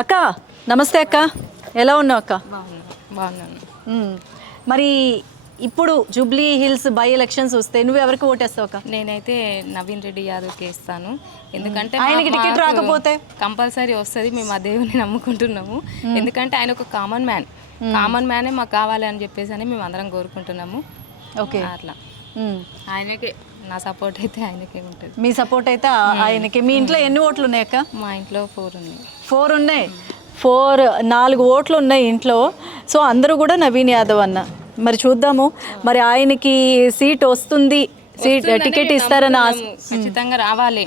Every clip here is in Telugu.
అక్క నమస్తే అక్క. ఎలా ఉన్నావు అక్క? బాగున్నాను. మరి ఇప్పుడు జూబ్లీ హిల్స్ బై ఎలక్షన్స్ వస్తే నువ్వు ఎవరికి ఓటేస్తావు అక్క? నేనైతే నవీన్ రెడ్డి యాదవ్కి ఇస్తాను ఎందుకంటే ఆయనకి టికెట్ రాకపోతే? కంపల్సరీ వస్తుంది మేము ఆ దేవుని నమ్ముకుంటున్నాము. ఎందుకంటే ఆయన ఒక కామన్ మ్యాన్. కామన్ మ్యానే మాకు కావాలి అని చెప్పేసి అని మేము అందరం కోరుకుంటున్నాము. ఓకే. అట్లా. ఆయనకే నా సపోర్ట్ అయితే ఆయనకే ఉంటుంది. మీ సపోర్ట్ అయితే ఆ- ఆయనకి. మీ ఇంట్లో ఎన్ని ఓట్లు ఉన్నాయి అక్క? మా ఇంట్లో ఫోర్ ఉంది ఫోర్ ఉన్నాయి? ఫోర్ నాలుగు ఓట్లు ఉన్నాయి ఇంట్లో. సో అందరూ కూడా నవీన్ యాదవ్ అన్న. మరి చూద్దాము. మరి ఆయనకి సీట్ వస్తుంది సీట్ టికెట్ ఇస్తారని ఖచ్చితంగా రావాలి.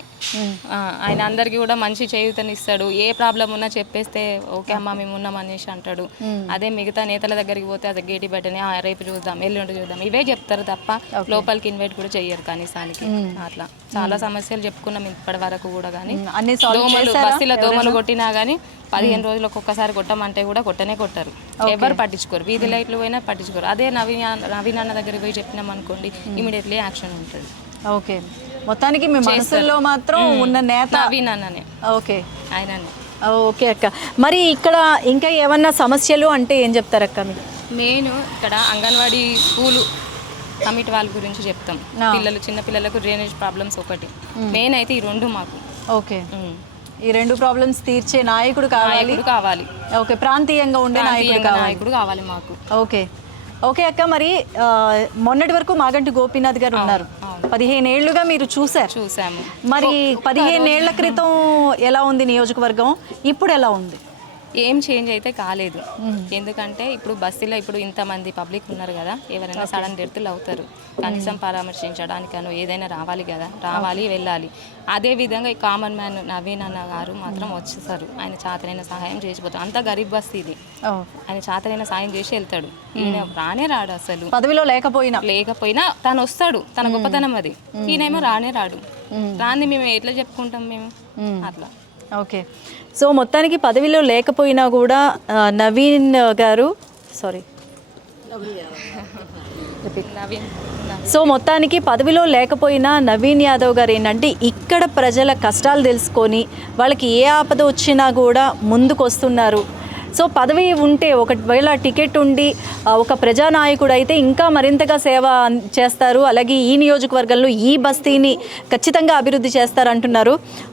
ఆయన అందరికీ కూడా మంచి చేయూతనిస్తాడు. ఏ ప్రాబ్లం ఉన్నా చెప్పేస్తే ఓకే అమ్మా మేము ఉన్నాం అనేసి అంటాడు. అదే మిగతా నేతల దగ్గరికి పోతే అది గేటి బయటనే "ఆ, రేపు చూద్దాం ఎల్లుండి చూద్దాం. ఇవే చెప్తారు తప్ప లోపలికి ఇన్వైట్ కూడా చెయ్యరు కనీసానికి. అట్లా. చాలా సమస్యలు చెప్పుకున్నాం ఇప్పటి వరకు కూడా కానీ అన్ని దోమలు బస్సులో దోమలు కొట్టినా కానీ పదిహేను రోజులకు ఒక్కసారి కొట్టమంటే కూడా కొట్టనే కొట్టారు. ఎవరు పట్టించుకోరు. వీధి లైట్లు పోయినా పట్టించుకోరు. అదే నవీన్ నవీన్ అన్న దగ్గరికి పోయి చెప్పినాం అనుకోండి ఇమీడియట్లీ యాక్షన్ ఉంటుంది. ఓకే. మొత్తానికి మీ మనసులో మాత్రం ఉన్న నేత నవీన్ అన్ననే. ఓకే. ఆయననే. ఓకే అక్క. మరి ఇక్కడ ఇంకా ఏమన్నా సమస్యలు అంటే ఏం చెప్తారు అక్క మీరు? నేను ఇక్కడ అంగన్వాడీ స్కూలు కమిటీ వాళ్ళ గురించి చెప్తాం. పిల్లలు చిన్న పిల్లలకు డ్రైనేజ్ ప్రాబ్లమ్స్ ఒకటి. మెయిన్ అయితే ఈ రెండు మాకు. ఓకే. ఈ రెండు ప్రాబ్లమ్స్ తీర్చే నాయకుడు కావాలి? నాయకుడు కావాలి. ఓకే ప్రాంతీయంగా ఉండే నాయకుడు నాయకుడు కావాలి మాకు. ఓకే. ఓకే అక్క మరి మొన్నటి వరకు మాగంటి గోపీనాథ్ గారు ఉన్నారు. పదిహేను ఏళ్ళుగా మీరు చూశారు. చూసాము మరి పదిహేను ఏళ్ళ క్రితం ఎలా ఉంది నియోజకవర్గం? ఇప్పుడు ఎలా ఉంది? ఏం చేంజ్ అయితే కాలేదు. ఎందుకంటే ఇప్పుడు బస్సులో ఇప్పుడు ఇంతమంది పబ్లిక్ ఉన్నారు కదా ఎవరైనా సడన్ డెత్లు అవుతారు. కనీసం పరామర్శించడానికనో ఏదైనా రావాలి కదా రావాలి వెళ్ళాలి. అదే విధంగా ఈ కామన్ మ్యాన్ నవీన్ అన్న గారు మాత్రం వచ్చేసారు. ఆయన చాతనైన సహాయం చేసిపోతారు అంత గరీబ్ బస్తీ ఇది. ఆయన చాతనైన సాయం చేసి వెళ్తాడు. ఈయన రానే రాడు అసలు. పదవిలో లేకపోయినా. లేకపోయినా తను వస్తాడు. తన గొప్పతనం అది. ఈయనేమో రానే రాడు. రాంది మేము ఎట్లా చెప్పుకుంటాం మేము. అట్లా. ఓకే. సో మొత్తానికి పదవిలో లేకపోయినా కూడా నవీన్ గారు సారీ సో మొత్తానికి పదవిలో లేకపోయినా నవీన్ యాదవ్ గారు ఏంటంటే ఇక్కడ ప్రజల కష్టాలు తెలుసుకొని వాళ్ళకి ఏ ఆపద వచ్చినా కూడా ముందుకు వస్తున్నారు సో పదవి ఉంటే ఒకవేళ టికెట్ ఉండి ఒక ప్రజానాయకుడు అయితే ఇంకా మరింతగా సేవ చేస్తారు. అలాగే ఈ నియోజకవర్గంలో ఈ బస్తీని ఖచ్చితంగా అభివృద్ధి చేస్తారు అంటున్నారు.